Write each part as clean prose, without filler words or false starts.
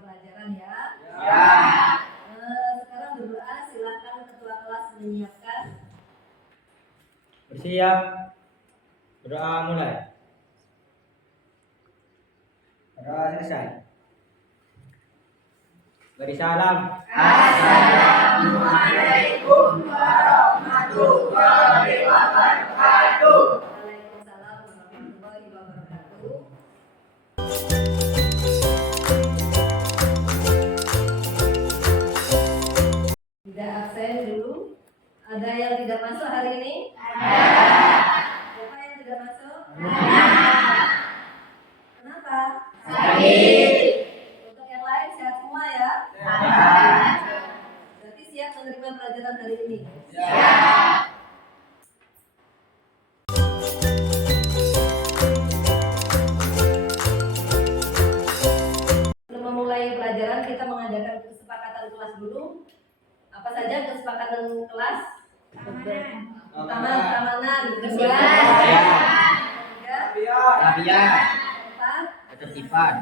pelajaran ya. Ya. Sekarang berdoa, silakan ketua kelas menyiapkan. Bersiap. Berdoa mulai. Berdoa selesai. Beri salam. Assalamualaikum warahmatullahi wabarakatuh. Waalaikumsalam warahmatullahi wabarakatuh. Tidak absen dulu. Ada yang tidak masuk hari ini? Siapa yang tidak masuk? Kenapa? Untuk yang lain sehat semua ya? Berarti siap menerima pelajaran hari ini? Sebelum memulai pelajaran, kita mengadakan kesepakatan kelas dulu. Apa saja kesepakatan kelas? Pertama, keamanan. Kedua, Tarbiyah. keempat, Ketertiban.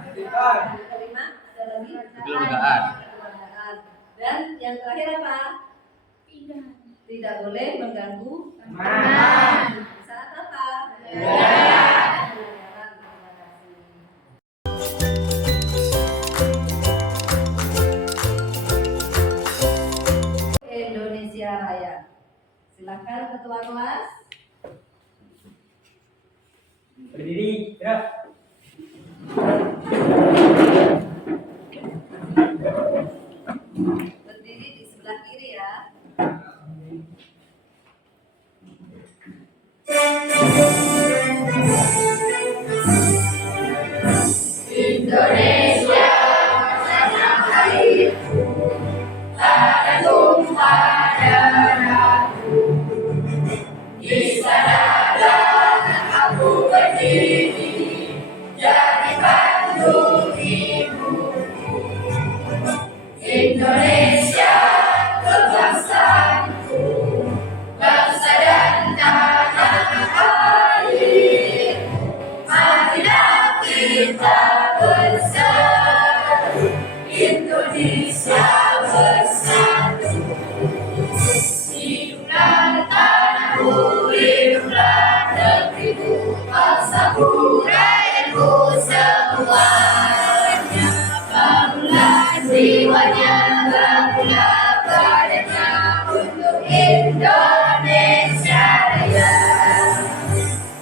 kelima, ada lagi? Kekeluargaan. Kekeluargaan. Dan yang terakhir apa? Tidak boleh mengganggu Teman. saat apa? Belajar. Pelajaran. Terima kasih. Indonesia Raya. Silakan ketua kelas. Berdiri. Gerak. Berdiri di sebelah kiri ya. Indonesia tanah airku, tak tumpah darahku. Di sanalah aku berdiri, jadi pandu ibuku. Indonesia kebangsaanku, bangsa dan tanah air. Marilah kita bersatu, Indonesia bersatu. Hiduplah tanahku, hiduplah negeriku, bangsaku, rakyatku semuanya. Bangunlah jiwanya, bangunlah badannya untuk Indonesia Raya.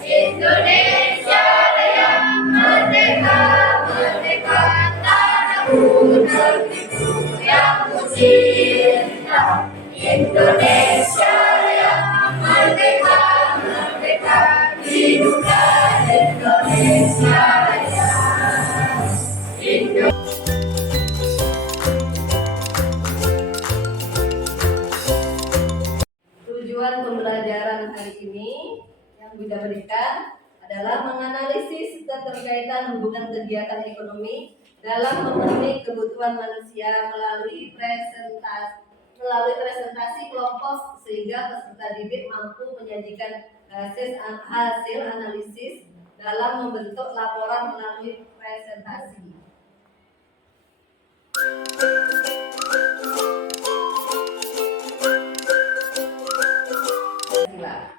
Indonesia Raya, merdeka, merdeka, tanahku, negeriku yang ku cinta. Indonesia Raya, merdeka, merdeka, hiduplah Indonesia Raya. Tujuan pembelajaran hari ini yang Bunda berikan adalah menganalisis keterkaitan hubungan kegiatan ekonomi dalam memenuhi kebutuhan manusia melalui presentasi kelompok sehingga peserta didik mampu menyajikan hasil analisis dalam membentuk laporan melalui presentasi. Silakan.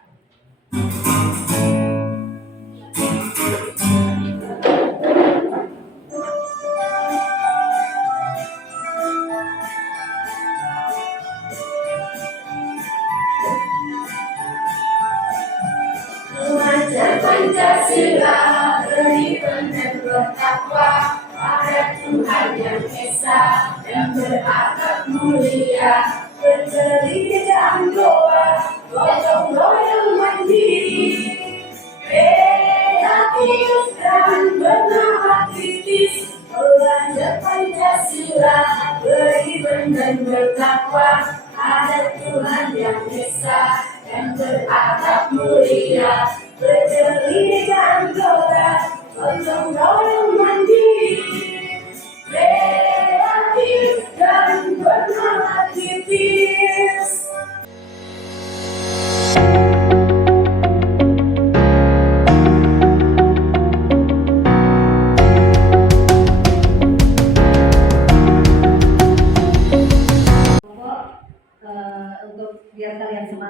Mengajar Pancasila, beriman dan bertakwa pada Tuhan yang Esa dan berakhlak mulia, bercerita doa, gotong royong mandiri, kreatif dan bernama kritis. Belajar Pancasila, beriman dan bertakwa pada Tuhan yang Esa dan berakhlak mulia, bercerita doa, gotong royong mandiri, kreatif dan bernama kritis.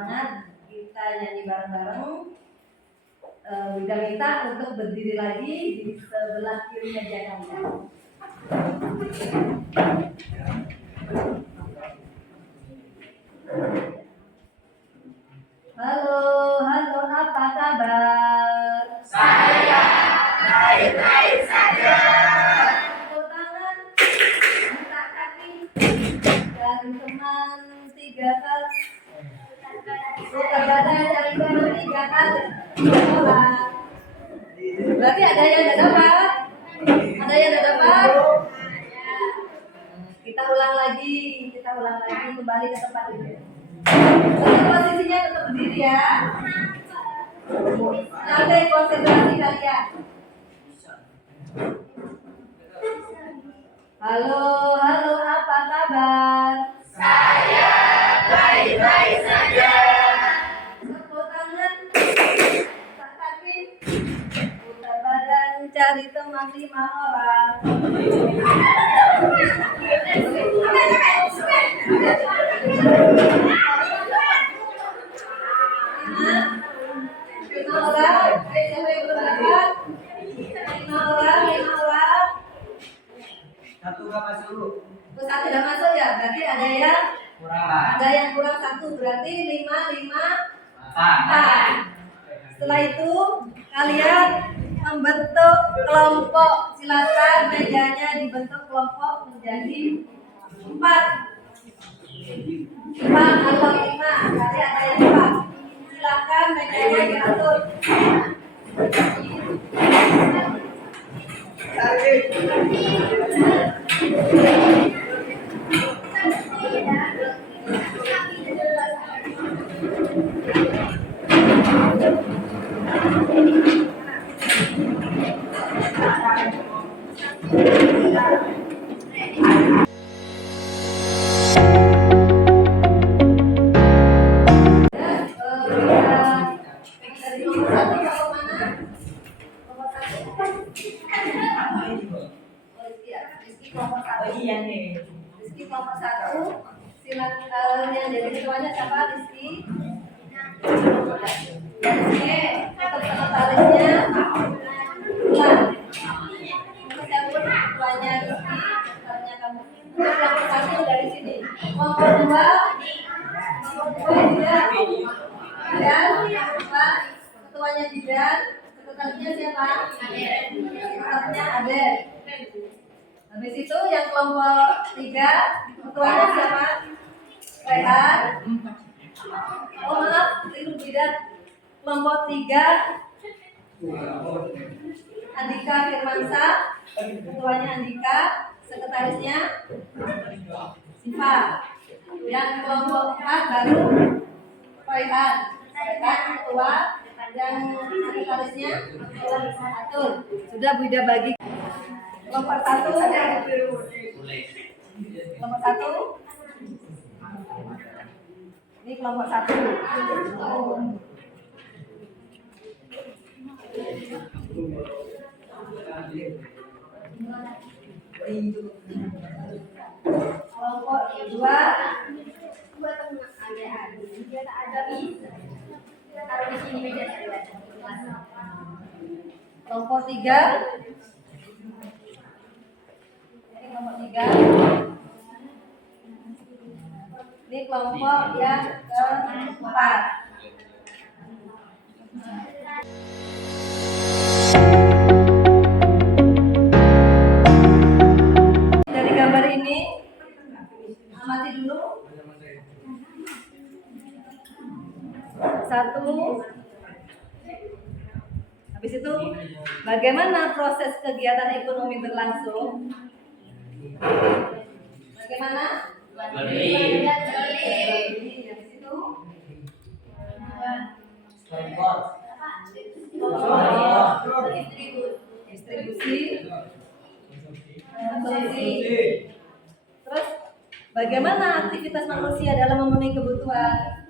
semangat, kita nyanyi bareng-bareng. Bunda minta untuk berdiri lagi di sebelah kiri meja kamu. Halo, halo, apa kabar? Saya baik-baik saja. Tepuk tangan, angkat kaki, dan teman 3 kali. Putar badan dari teman 3 kali. Berarti ada yang tidak dapat? Ada yang tidak dapat? Kita ulang lagi, kembali ke tempat ini. Tapi posisinya tetap berdiri ya. Sampai konsentrasi kalian. Halo, halo, apa kabar? Saya baik-baik saja. Tepuk tangan, angkat kaki, putar badan, cari teman 5 orang. Lima orang, siapa yang belum dapat? 5 orang. Satu gak masuk. Satu tidak masuk ya, berarti ada yang Kurang. kurang 1, berarti 5. Ah. Setelah itu kalian membentuk kelompok. Silakan mejanya dibentuk kelompok menjadi 4 atau 5. Berarti ada yang 4. Silakan mejanya diatur. Dari nomor 1 mau mana? Nomor 1. Oh iya, Rizky nomor 1. Iya nih. Rizky nomor 1. Silakan yang jadi ketuanya siapa? Rizky. Rizky, tetap sekretarisnya. Nah, siapapun ketuanya Rizky, ketuanya kamu. Untuk yang satu dari sini. Nomor 2. Dan ketuanya Jidan, sekretarisnya siapa? Sekretarisnya Ade. Habis itu yang kelompok 3, ketuanya siapa? Rehan. Oh maaf, itu Jidan. Kelompok 3, Andika Firmansyah, ketuanya Andika, sekretarisnya Siva. Yang kelompok 4 baru Rehan ketua, dan sekretarisnya Atur. Sudah Buida bagi. Kelompok 1. Kelompok 1. Ini kelompok 1. Kelompok 2. Kelompok 3. Ini kelompok 3. Ini kelompok yang keempat. Dari gambar ini, amati dulu. 1. Habis itu, bagaimana proses kegiatan ekonomi berlangsung? Bagaimana? Beli. Habis itu, distribusi, konsumsi. Terus, bagaimana aktivitas manusia dalam memenuhi kebutuhan?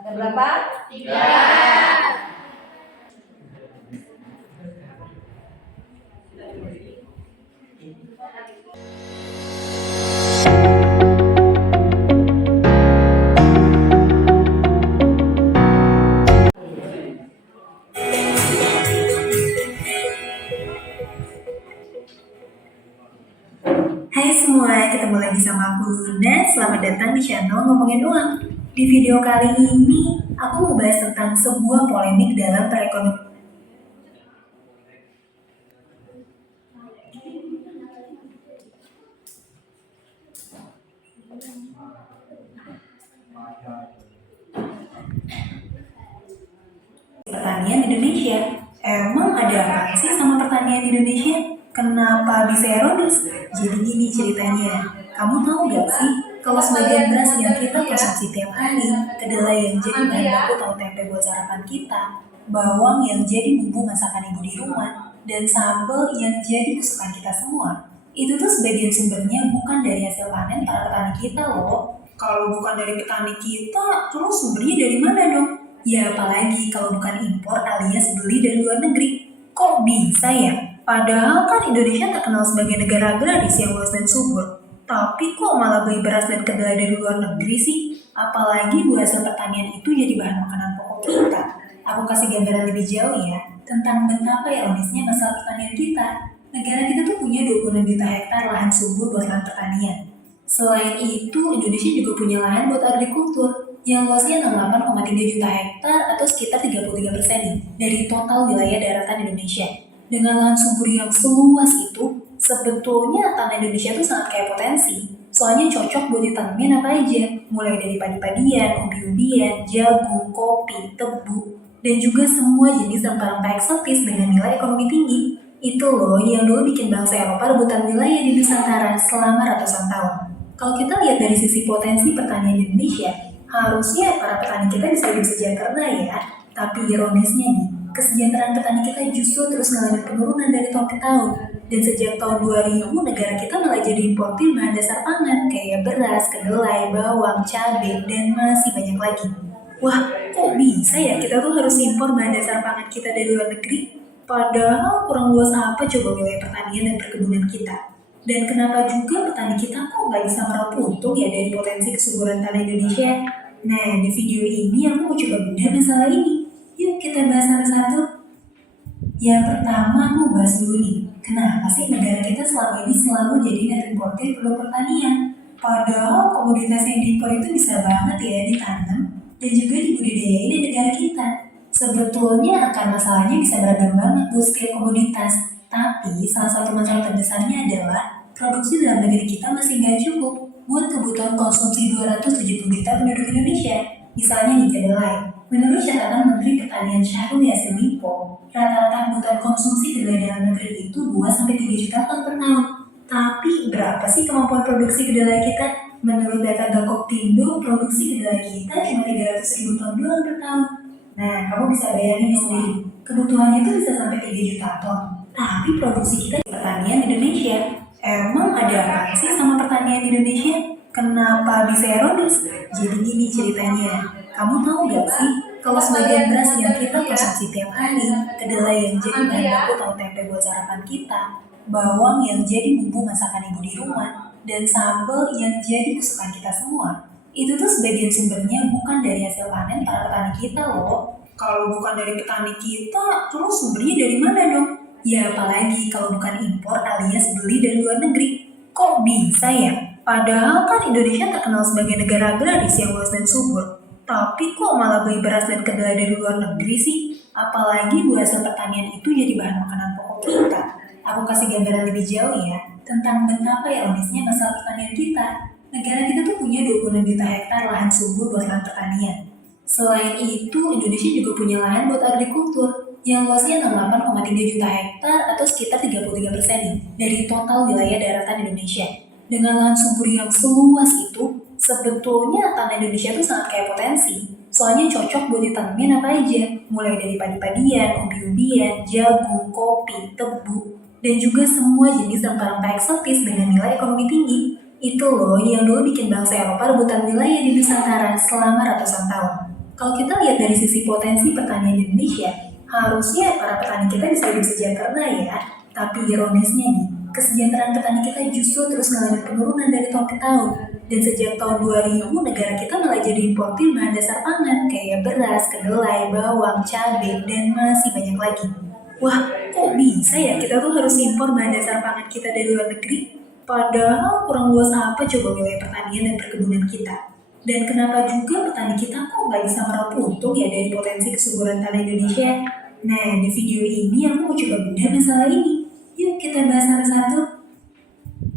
Ada berapa? 3. Hai semua, ketemu lagi sama aku Luna. Selamat datang di channel Ngomongin Uang. Di video kali ini, aku mau bahas tentang sebuah polemik dalam perekonomian. Pertanian Indonesia. Emang ada apa sih sama pertanian Indonesia? Kenapa bisa erroneous? Jadi gini ceritanya. Kamu tahu gak sih kalau sebagian beras yang kita konsumsi tiap hari, kedelai yang jadi bahan baku atau tempe buat sarapan kita, bawang yang jadi bumbu masakan ibu di rumah, dan sambal yang jadi kesukaan kita semua, itu tuh sebagian sumbernya bukan dari hasil panen para petani kita loh. Kalau bukan dari petani kita, terus sumbernya dari mana dong? Ya apalagi kalau bukan impor alias beli dari luar negeri. Kok bisa ya? Padahal kan Indonesia terkenal sebagai negara agraris yang luas dan subur. Tapi kok malah beli beras dan kedelai dari luar negeri sih? Apalagi buah hasil pertanian itu jadi bahan makanan pokok kita. Aku kasih gambaran lebih jauh ya, tentang betapa ironisnya masalah pertanian kita. Negara kita tuh punya 26 juta hektar lahan subur buat lahan pertanian. Selain itu, Indonesia juga punya lahan buat agrikultur yang luasnya 68,3 juta hektar atau sekitar 33% nih dari total wilayah daratan Indonesia. Dengan lahan subur yang seluas itu, sebetulnya tanah Indonesia tuh sangat kaya potensi. Soalnya cocok buat ditanemin apa aja, mulai dari padi-padian, umbi-umbian, jagung, kopi, tebu, dan juga semua jenis rempah-rempah eksotis dengan nilai ekonomi tinggi. Itu loh yang dulu bikin bangsa Eropa rebutan wilayah di Nusantara selama ratusan tahun. Kalau kita lihat dari sisi potensi pertanian Indonesia, harusnya para petani kita bisa hidup sejahtera ya. Tapi ironisnya nih, kesejahteraan petani kita justru terus mengalami penurunan dari tahun ke tahun. Dan sejak tahun 2000, negara kita malah jadi importir bahan dasar pangan kayak beras, kedelai, bawang, cabai, dan masih banyak lagi. Wah, kok bisa ya kita tuh harus impor bahan dasar pangan kita dari luar negeri? Padahal kurang luas apa coba wilayah pertanian dan perkebunan kita? Dan kenapa juga petani kita kok nggak bisa meraup untung ya dari potensi kesuburan tanah Indonesia? Nah, di video ini aku mau coba bedah masalah ini. Yuk kita bahas satu-satu. Yang pertama aku bahas dulu nih, kenapa sih negara kita selama ini selalu jadi net importer produk pertanian? Padahal komoditas yang diimpor itu bisa banget ya ditanam dan juga dibudidayain di negara kita. Sebetulnya akar masalahnya bisa beragam banget buat setiap komoditas. Tapi salah satu masalah terbesarnya adalah produksi dalam negeri kita masih nggak cukup buat kebutuhan konsumsi 270 juta penduduk Indonesia. Misalnya nih kedelai. Menurut catatan Menteri Pertanian Syahrul Yassin Limpo, rata-rata kebutuhan konsumsi kedelai dalam negeri itu 2-3 juta ton per tahun. Tapi berapa sih kemampuan produksi kedelai kita? Menurut data Gakoptindo, produksi kedelai kita cuma 300.000 ton doang per tahun. Nah, kamu bisa bayangin sendiri, kebutuhannya itu bisa sampai 3 juta ton. Tapi produksi kita di pertanian Indonesia. Emang ada apa sih sama pertanian Indonesia? Kenapa bisa erroneous? Jadi gini ceritanya. Kamu tahu gak sih kalau sebagian beras yang kita konsumsi tiap hari, kedelai yang jadi bahan baku atau tempe buat sarapan kita, bawang yang jadi bumbu masakan ibu di rumah, dan sambal yang jadi kesukaan kita semua, itu tuh sebagian sumbernya bukan dari hasil panen para petani kita loh. Kalau bukan dari petani kita, terus sumbernya dari mana dong? Ya apalagi kalau bukan impor alias beli dari luar negeri. Kok bisa ya? Padahal kan Indonesia terkenal sebagai negara agraris yang luas dan subur. Tapi kok malah beli beras dan kedelai dari luar negeri sih? Apalagi buah hasil pertanian itu jadi bahan makanan pokok kita. Aku kasih gambaran lebih jauh ya, tentang betapa ironisnya masalah pertanian kita. Negara kita tuh punya 26 juta hektar lahan subur buat lahan pertanian. Selain itu, Indonesia juga punya lahan buat agrikultur yang luasnya 68,3 juta hektar atau sekitar 33% nih dari total wilayah daratan Indonesia. Dengan lahan subur yang seluas itu, sebetulnya tanah Indonesia tuh sangat kaya potensi. Soalnya cocok buat ditanemin apa aja, mulai dari padi-padian, umbi-umbian, jagung, kopi, tebu, dan juga semua jenis rempah-rempah eksotis dengan nilai ekonomi tinggi. Itu loh yang dulu bikin bangsa Eropa rebutan wilayah di Nusantara selama ratusan tahun. Kalau kita lihat dari sisi potensi pertanian Indonesia, harusnya para petani kita bisa hidup sejahtera ya. Tapi ironisnya nih, kesejahteraan petani kita justru terus mengalami penurunan dari tahun ke tahun. Dan sejak tahun 2000, negara kita malah jadi importir bahan dasar pangan kayak beras, kedelai, bawang, cabai, dan masih banyak lagi. Wah, kok bisa ya kita tuh harus impor bahan dasar pangan kita dari luar negeri? Padahal kurang luas apa coba wilayah pertanian dan perkebunan kita? Dan kenapa juga petani kita kok nggak bisa meraup untung ya dari potensi kesuburan tanah Indonesia? Nah, di video ini aku mau coba bedah masalah ini. Yuk kita bahas satu-satu.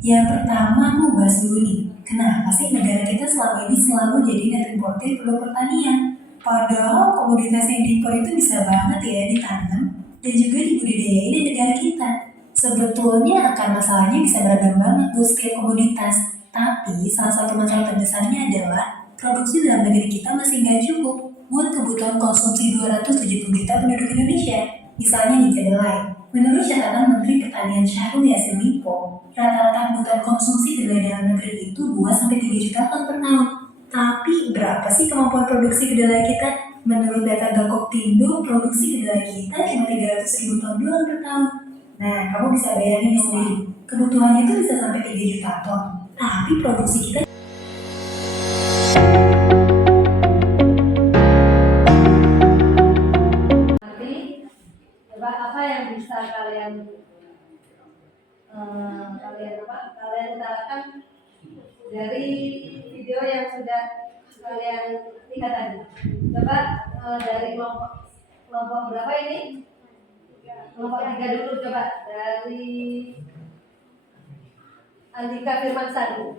Yang pertama aku mau bahas dulu nih, kenapa sih negara kita selama ini selalu jadi net importer produk pertanian? Padahal komoditas yang diimpor itu bisa banget ya ditanam dan juga dibudidayain di negara kita. Sebetulnya akar masalahnya bisa beragam banget tuh setiap komoditas. Tapi salah satu masalah terbesarnya adalah produksi dalam negeri kita masih nggak cukup buat kebutuhan konsumsi 270 juta penduduk Indonesia. Misalnya nih kedelai. Menurut catatan Menteri Pertanian Syahrul Yassin Limpo, rata-rata kebutuhan konsumsi kedelai dalam negeri itu 2-3 juta ton per tahun. Tapi berapa sih kemampuan produksi kedelai kita? Menurut data Gakoptindo, produksi kedelai kita cuma 300.000 ton doang per tahun. Nah, kamu bisa bayangin sendiri, kebutuhannya itu bisa sampai 3 juta ton. Tapi produksi kita Nanti coba apa yang bisa kalian kalian utarakan dari video yang sudah kalian lihat tadi. Coba dari kelompok berapa ini? Kelompok 3 dulu coba, dari Andika Firmansari.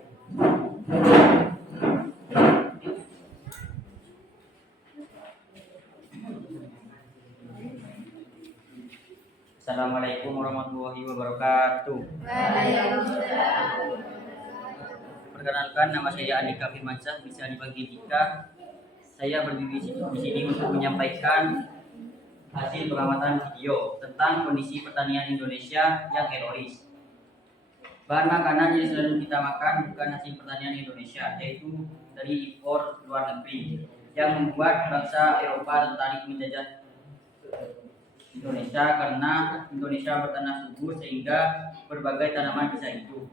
Assalamualaikum warahmatullahi wabarakatuh. Perkenalkan, nama saya Andika Firmansyah, bisa dipanggil Dika. Saya berdiri di sini untuk menyampaikan hasil pengamatan video tentang kondisi pertanian Indonesia yang herois. Bahan makanan yang selalu kita makan bukan hasil pertanian Indonesia, yaitu dari impor luar negeri, yang membuat bangsa Eropa tertarik menjajah Indonesia karena Indonesia bertanah subur sehingga berbagai tanaman bisa hidup.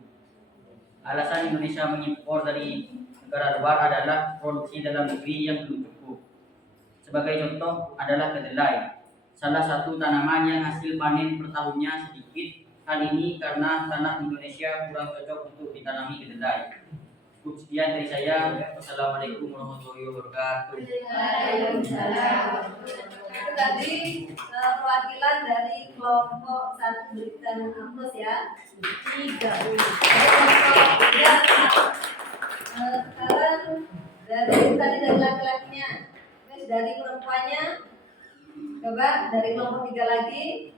Alasan Indonesia mengimpor dari negara luar adalah produksi dalam negeri yang belum cukup. Sebagai contoh adalah kedelai, salah satu tanaman yang hasil panen per tahunnya sedikit. Hal ini karena tanah Indonesia kurang cocok untuk ditanami kedelai. Cukup sekian dari saya. Wassalamualaikum warahmatullahi wabarakatuh. Itu tadi perwakilan dari kelompok 1 dan Ampus ya. 3. Sekarang dari laki-lakinya, terus dari perempuannya, coba dari kelompok 3 lagi,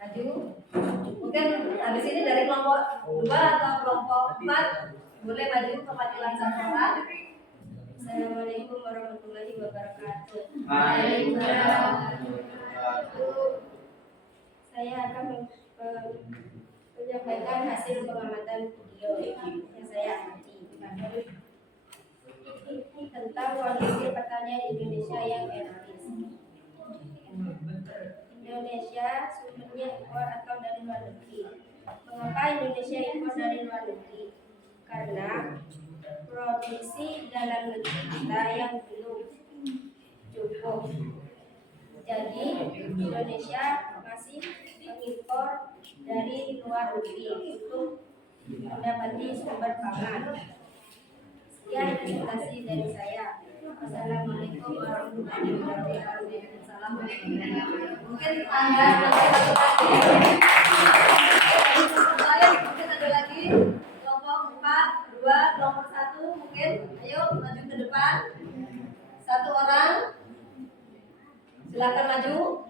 maju. Mungkin habis ini dari kelompok 2 atau kelompok 4 boleh maju perwakilan 1 orang. Assalamualaikum warahmatullahi wabarakatuh. Waalaikumsalam. Saya akan menyampaikan hasil pengamatan video yang saya amati tentang kondisi pertanian Indonesia yang herois. Indonesia sumbernya impor atau dari luar negeri. Mengapa Indonesia impor dari luar negeri? Karena produksi dalam negeri kita yang belum cukup. Jadi Indonesia masih mengimpor dari luar negeri untuk mendapati sumber pangan. Sekian presentasi dari saya. Wassalamualaikum warahmatullahi wabarakatuh. Mungkin Anda satu lagi. Mungkin ada lagi kelompok 4, 2, kelompok 1 mungkin. Ayo maju ke depan. 1 orang. Silakan maju.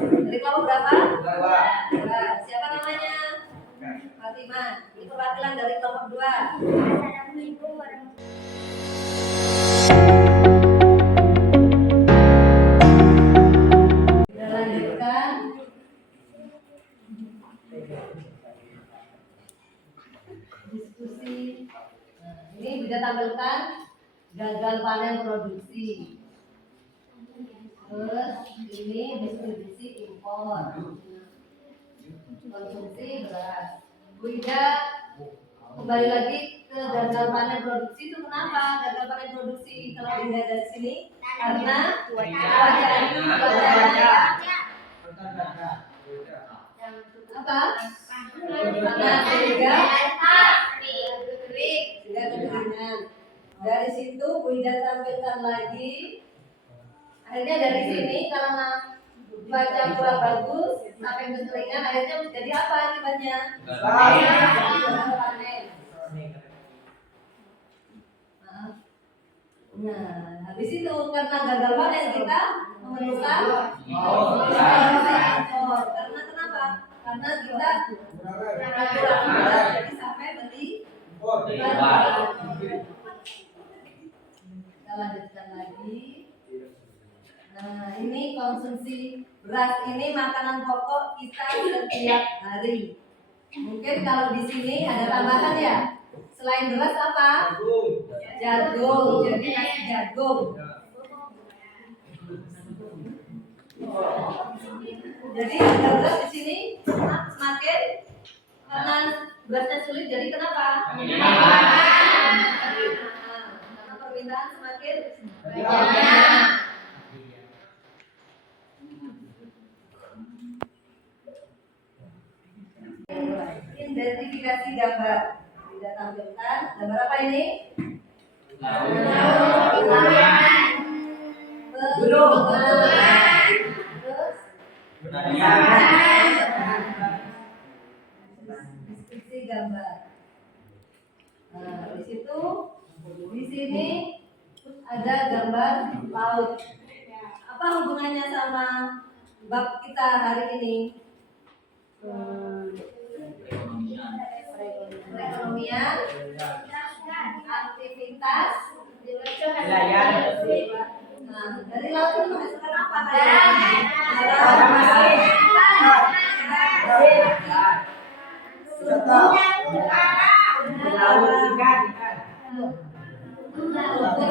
Dari kelompok berapa? 2. Siapa namanya? Fatimah. Ini perwakilan dari kelompok 2. Assalamualaikum warahmatullahi Kita lanjutkan. Diskusi. Ini bisa tampilkan gagal panen produksi. Terus ini distribusi impor. Konsumsi beras. Bu Ida, kembali lagi ke gagal panen produksi itu kenapa gagal panen produksi kalau dilihat dari sini? Karena cuacanya Apa? Panas sehingga kekeringan. Dari situ Bu Ida tampilkan lagi. Akhirnya dari sini karena cuaca kurang bagus sampai kekeringan, akhirnya jadi apa akibatnya? Panen. Nah, habis itu karena gagal panen kita memerlukan impor. Karena kenapa? Karena kita kurang jadi sampai beli. Kita lanjutkan lagi. Nah, ini konsumsi beras ini makanan pokok kita setiap hari. Mungkin kalau di sini ada tambahan ya. Selain beras apa? Jagung. Jadi nasi jagung. Jadi harga beras di sini semakin karena berasnya sulit. Jadi kenapa? Karena permintaan semakin banyak. Identifikasi gambar. Tidak tampilkan gambar apa ini? Terus deskripsi gambar. Nah, di situ di sini ada gambar laut. Apa hubungannya sama bab kita hari ini? Perekonomian, aktivitas, nah, dari laut itu menghasilkan apa kalian?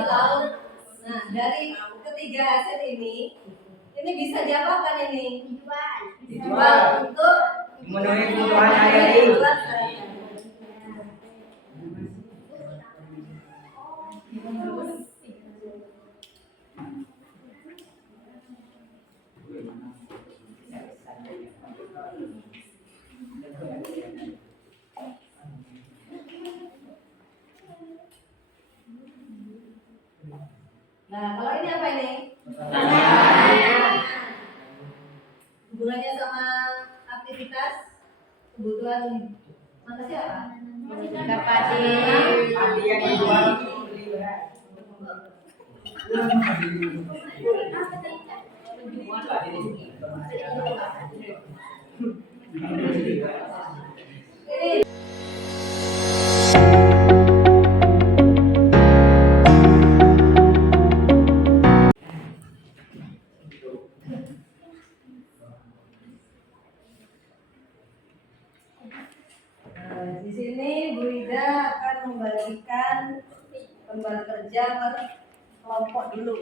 Laut. Nah, dari ketiga hasil ini bisa diapakan ini? Dijual untuk memenuhi kebutuhan hari-hari. Nah, kalau ini apa ini? Hubungannya sama aktivitas kebutuhan manusia apa? Padi yang dijual beli beras. Ini di sini Bu Ida akan membagikan kembali kerja per kelompok dulu.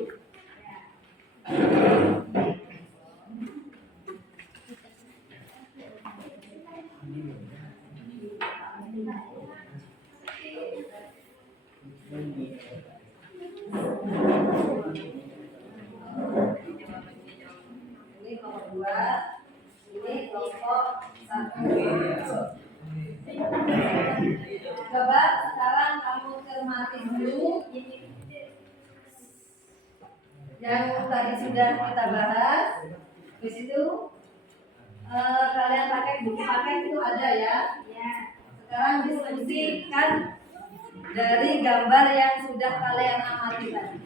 Ini kelompok 2, ini kelompok 1. Coba sekarang kamu cermati dulu yang tadi sudah kita bahas. Di situ kalian pakai buku paket itu ada ya. Sekarang diskusikan dari gambar yang sudah kalian amati tadi.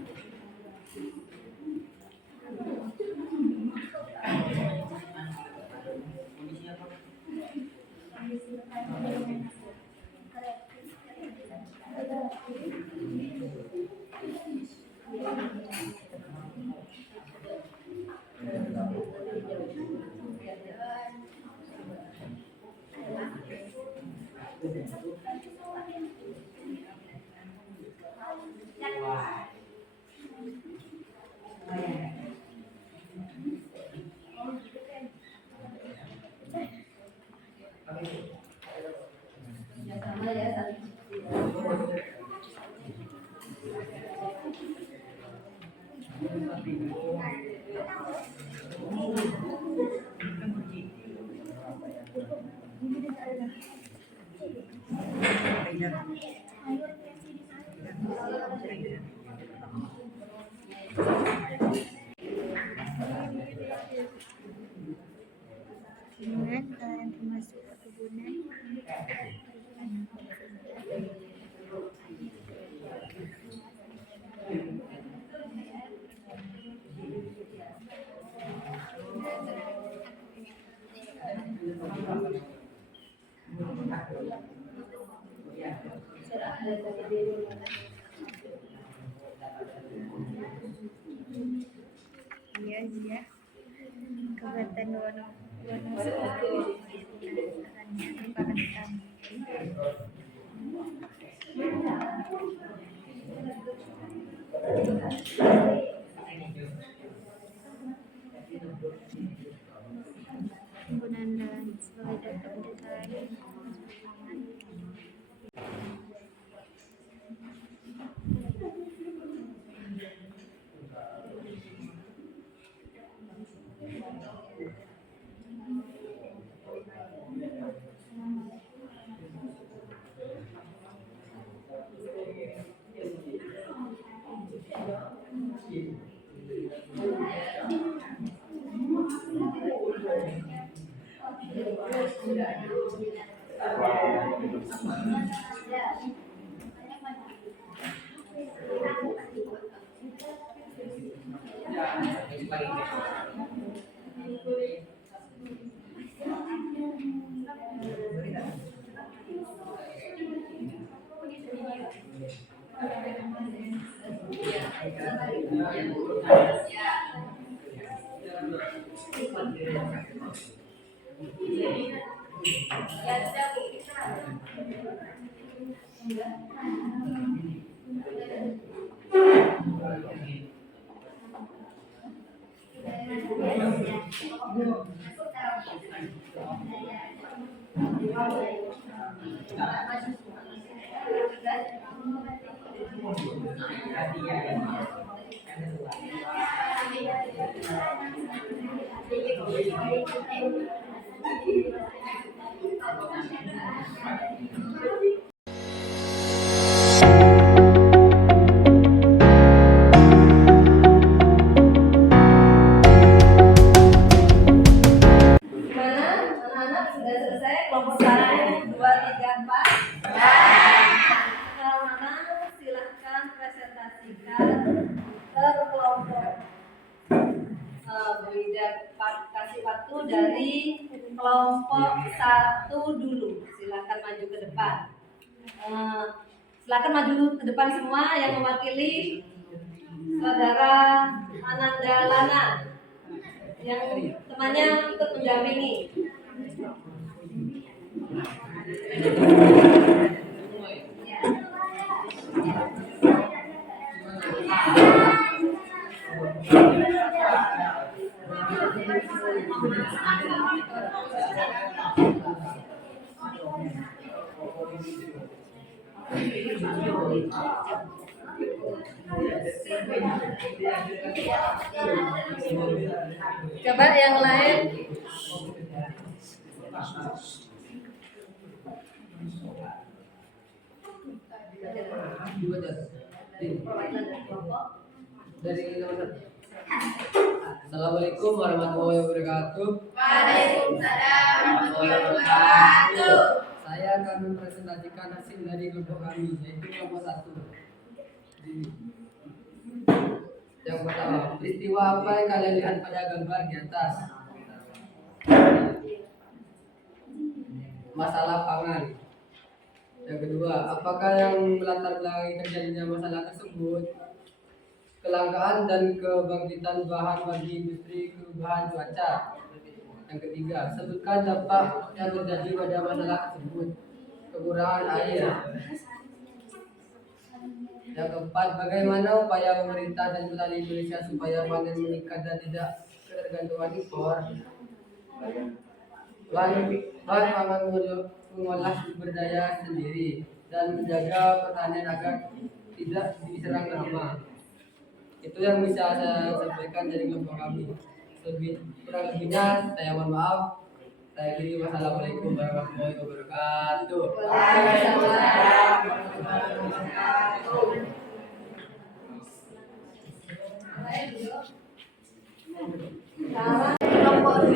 Ya sama ya, saling. Dengan kalian termasuk perkebunan. Iya, iya. Kabupaten Wonosobo asalnya merupakan hutan. Penggunaan lahan sebagai data berdasarkan pangan. Gimana anak-anak sudah selesai kelompok 1, 2, 3, 4? Anak-anak silahkan presentasikan per kelompok. Bu Ida kasih waktu dari kelompok 1 dulu. Silahkan maju ke depan. Silahkan maju ke depan semua yang mewakili saudara Ananda Lana yang temannya ikut mendampingi. Coba yang lain. Dari nomor 1. Assalamualaikum warahmatullahi wabarakatuh. Waalaikumsalam warahmatullahi wabarakatuh. Saya akan mempresentasikan hasil dari kelompok kami, yaitu kelompok 1. Yang pertama, peristiwa apa yang kalian lihat pada gambar di atas? Masalah pangan. Yang kedua, apakah yang melatar belakangi terjadinya masalah tersebut? Kelangkaan dan kebangkitan bahan bagi industri perubahan cuaca. Yang ketiga, sebutkan dampak yang terjadi pada masalah tersebut. Kekurangan air. Yang keempat, bagaimana upaya pemerintah dan petani Indonesia supaya panen meningkat dan tidak ketergantungan impor? Bahan pangan mengolah sumber daya sendiri dan menjaga pertanian agar tidak diserang hama. Itu yang bisa saya sampaikan dari kelompok kami. Kurang lebihnya saya mohon maaf. Saya akhiri. Wassalamualaikum warahmatullahi wabarakatuh. Kelompok 2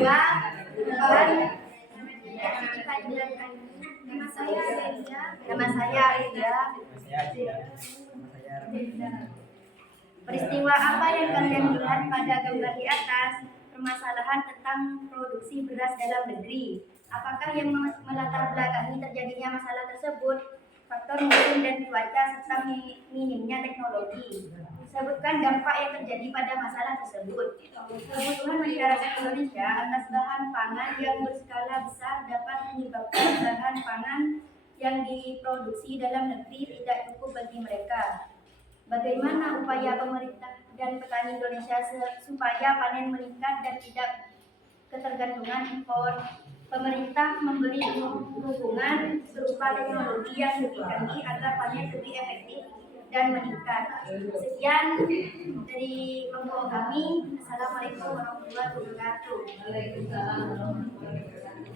nama saya Aida. Peristiwa apa yang kalian lihat pada gambar di atas? Permasalahan tentang produksi beras dalam negeri. Apakah yang melatar belakangi terjadinya masalah tersebut? Faktor musim dan cuaca serta minimnya teknologi. Sebutkan dampak yang terjadi pada masalah tersebut. Kebutuhan masyarakat Indonesia atas bahan pangan yang berskala besar dapat menyebabkan bahan pangan yang diproduksi dalam negeri tidak cukup bagi mereka. Bagaimana upaya pemerintah dan petani Indonesia supaya panen meningkat dan tidak ketergantungan impor? Pemerintah memberi dukungan berupa teknologi yang lebih tinggi agar panen lebih efektif dan meningkat. Sekian dari kelompok kami. Assalamualaikum warahmatullahi wabarakatuh. Waalaikumsalam warahmatullahi wabarakatuh.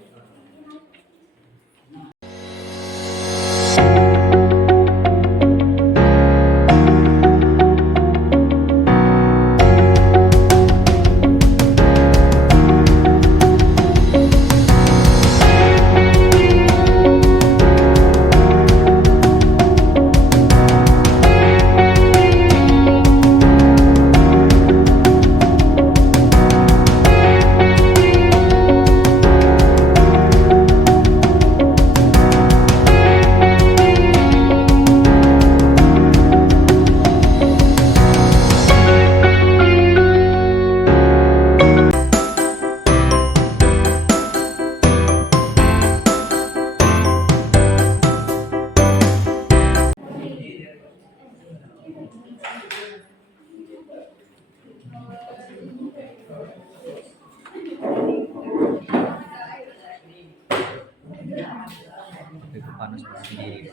Itu panas sendiri.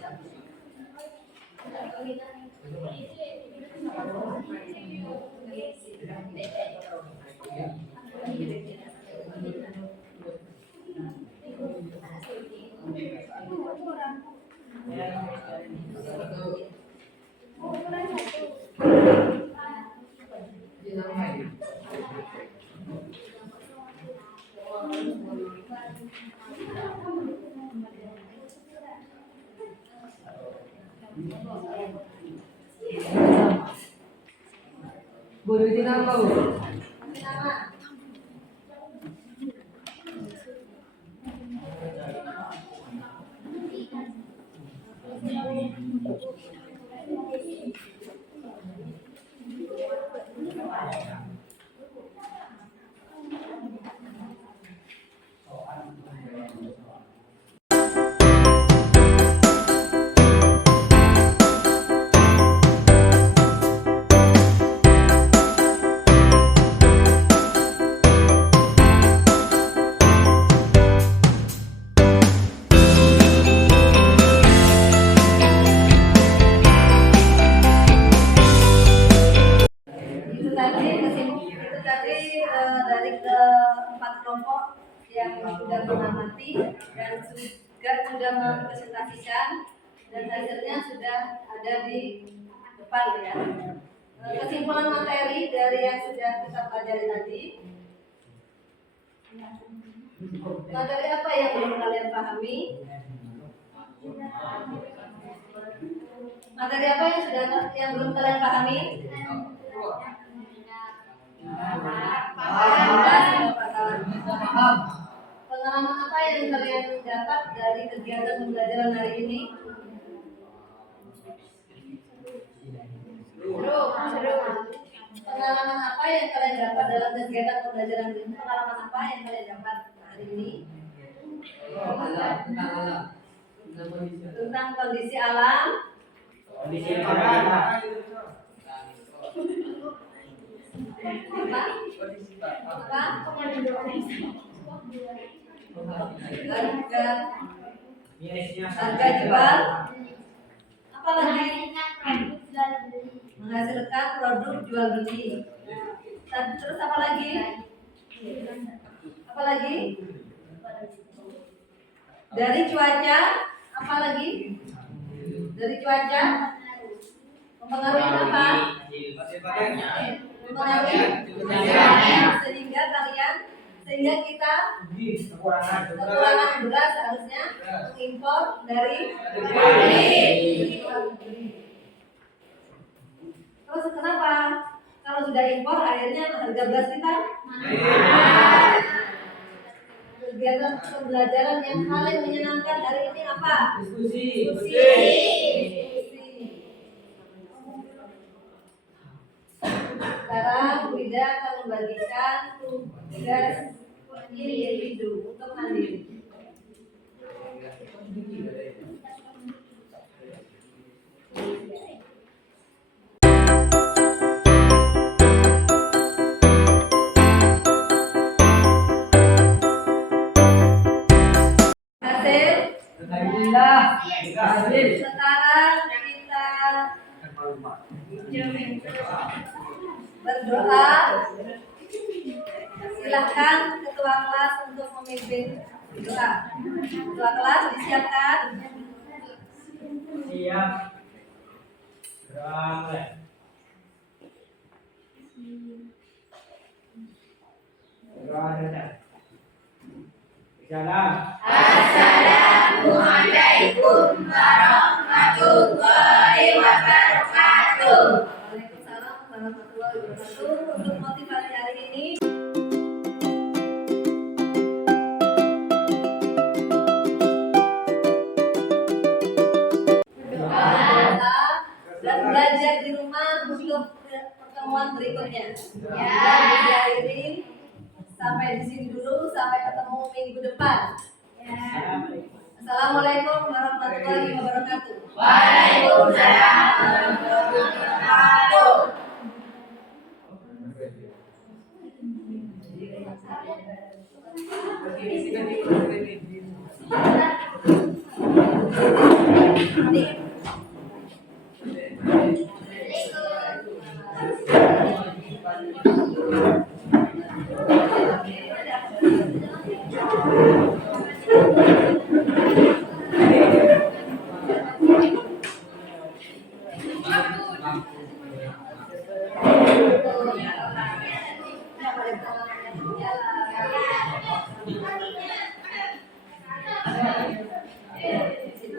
Bu, duitin apa, Bu? Dari keempat kelompok yang sudah mengamati dan juga sudah mempresentasikan dan hasilnya sudah ada di depan ya. Kesimpulan materi dari yang sudah kita pelajari tadi. Materi apa yang belum kalian pahami? Materi apa yang belum kalian pahami? Pengalaman apa yang kalian dapat dari kegiatan pembelajaran hari ini? Seru. Pengalaman apa yang kalian dapat dalam kegiatan pembelajaran ini? Pengalaman apa yang kalian dapat hari ini? Tentang kondisi alam. Kondisi alam. Harga jual. Apa lagi? Menghasilkan produk jual beli. Terus apa lagi? Apa lagi? Dari cuaca, apa lagi? Dari cuaca mempengaruhi apa? Mempengaruhi sehingga kita kekurangan beras harusnya mengimpor dari luar negeri. Terus kenapa? Kalau sudah impor akhirnya harga beras kita mahal. Kegiatan pembelajaran yang paling menyenangkan hari ini apa? Diskusi. Sekarang Wida akan membagikan tugas individu untuk mandiri. Sekarang kita berdoa. Silahkan ketua kelas untuk memimpin doa. Ketua kelas disiapkan. Siap. Gerak. Gerak. Jalan. Assalamualaikum warahmatullahi wabarakatuh. Waalaikumsalam warahmatullahi wabarakatuh. Untuk motivasi hari ini, dan belajar di rumah untuk pertemuan berikutnya. Diakhiri sampai di sini dulu, sampai ketemu minggu depan. Assalamualaikum warahmatullahi wabarakatuh. Waalaikumsalam warahmatullahi wabarakatuh.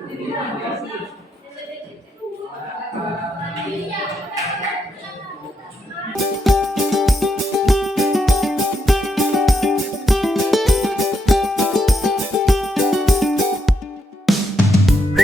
Terima kasih.